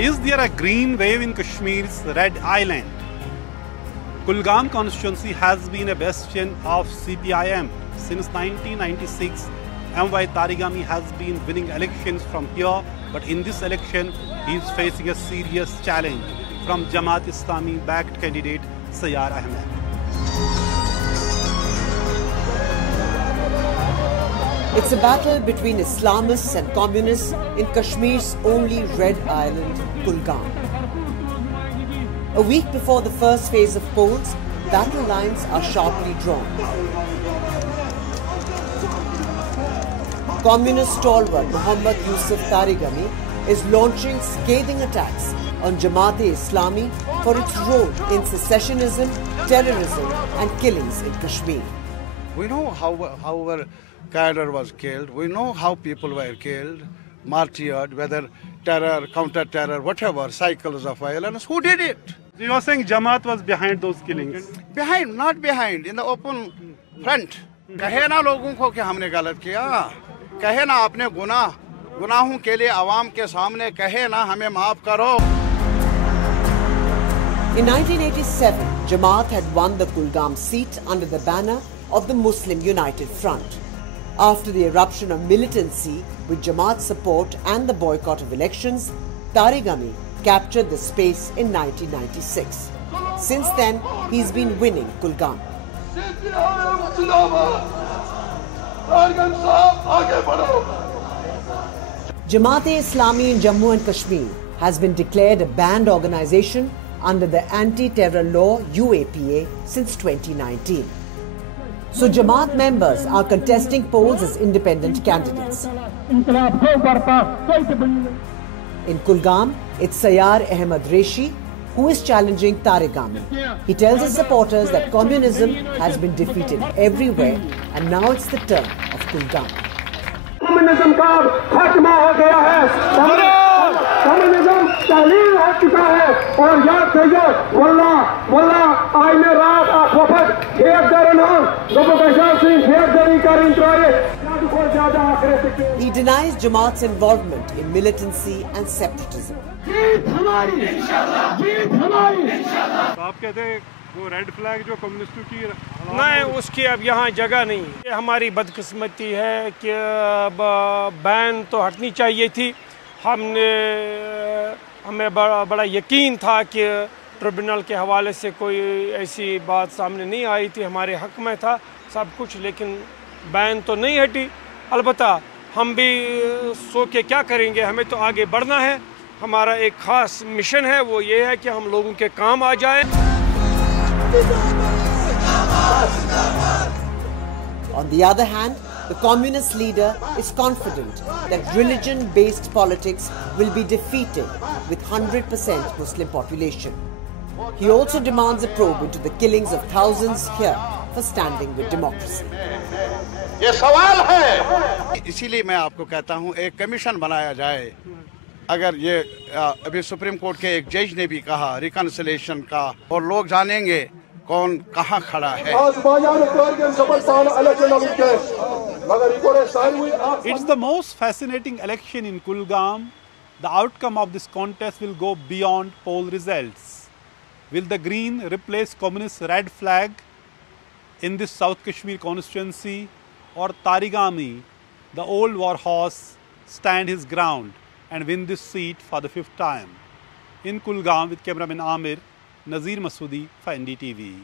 Is there a green wave in Kashmir's Red Island? Kulgam constituency has been a bastion of CPIM. Since 1996, MY Tarigami has been winning elections from here, but in this election, he is facing a serious challenge from Jamaat Islami-backed candidate Sayar Ahmed. It's a battle between Islamists and communists in Kashmir's only Red Island, Kulgam. A week before the first phase of polls, battle lines are sharply drawn. Communist stalwart Muhammad Yusuf Tarigami is launching scathing attacks on Jamaat-e-Islami for its role in secessionism, terrorism and killings in Kashmir. We know how our cadre was killed. We know how people were killed, martyred, whether terror, counter-terror, whatever, cycles of violence. Who did it? You are saying Jamaat was behind those killings? Behind, not behind, in the open front. कहे ना लोगों को कि हमने गलत किया, कहे ना आपने गुनाहों के लिए आवाम के सामने कहे ना हमें माफ करो. In 1987, Jamaat had won the Kulgam seat under the banner of the Muslim United Front. After the eruption of militancy with Jamaat support and the boycott of elections, Tarigami captured the space in 1996. Since then, he's been winning Kulgam. Jamaat-e-Islami in Jammu and Kashmir has been declared a banned organization under the anti-terror law UAPA since 2019. So Jamaat members are contesting polls as independent candidates. In Kulgam, it's Sayar Ahmed Reshi who is challenging Tarigami. He tells his supporters that communism has been defeated everywhere and now it's the turn of Kulgam. Communism का खात्मा हो गया है. Communism तहलील हो चुका है और याद करिए वल्लाह आईने रात आफत खेत दरन He denies Jamaat's involvement in militancy and separatism. आप कहते हैं वो रेड फ्लैग जो कम्युनिस्टों की नहीं, उसकी अब यहाँ जगह नहीं. ये हमारी बदकिस्मती है कि बैन तो हटनी चाहिए थी. हमें बड़ा यकीन था कि ट्रिब्यूनल के हवाले से कोई ऐसी बात सामने नहीं आई थी. हमारे हक में था सब कुछ, लेकिन बैन तो नहीं हटी. अलबत्ता हम भी सो के क्या करेंगे, हमें तो आगे बढ़ना है. हमारा एक खास मिशन है, वो ये है कि हम लोगों के काम आ जाए. On the other hand, the communist leader is confident that religion-based politics will be defeated with 100% Muslim population. He also demands a probe into the killings of thousands here for standing with democracy. ये सवाल है. इसीलिए मैं आपको कहता हूँ एक commission बनाया जाए. अगर ये अभी सुप्रीम कोर्ट के एक जज ने भी कहा रिकन्सिलिएशन का, और लोग जानेंगे कौन कहाँ खड़ा है. It's the most fascinating election in Kulgam. The outcome of this contest will go beyond poll results. Will the green replace communist red flag in this South Kashmir constituency, or Tarigami, the old war horse, stand his ground and win this seat for the 5th time? In Kulgam with cameraman Amir, Nazir Masoodi for NDTV.